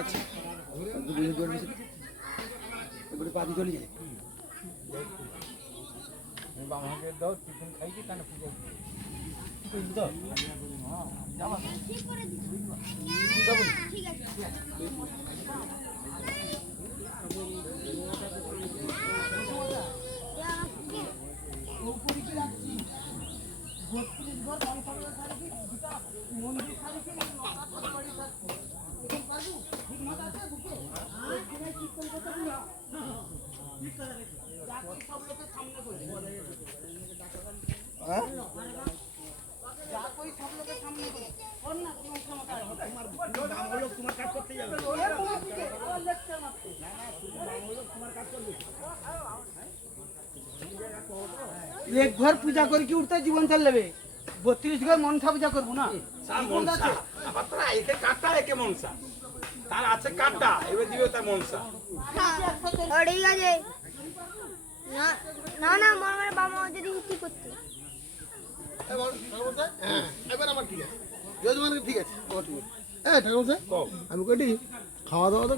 আচ্ছা এবারে পাদি চলে যায় আমাকে দাও টিফিন খাইছি কেন পুজো তো ঠিক করে দিচ্ছি ঠিক আছে মন্দির সারিকে ঠিক মাথা আছে বুকে ঠিক করে কথা না সব লোকের সামনে করে হ্যাঁ যা কই সব লোকের সামনে করে কোন না কোন ক্ষমতা তোমার নাম হলো তোমার কাজ করতে যাবে না না তোমার কাজ করবে এক ঘর পূজা করে কি উঠতে জীবন চল যাবে 32 ঘর মনসা পূজা করব না মনসা আবার তোরা একে কাটা একে মনসা তার আছে কাটা এবার দিবে তার মনসা ঠিক আছে না না আমার বাবা যদি কি করতে এবার আমার ঠিক আছে যজমানকে ঠিক আছে হ্যাঁ ঠাকুর স্যার আমি কইটি খাওয়া দাওয়া তো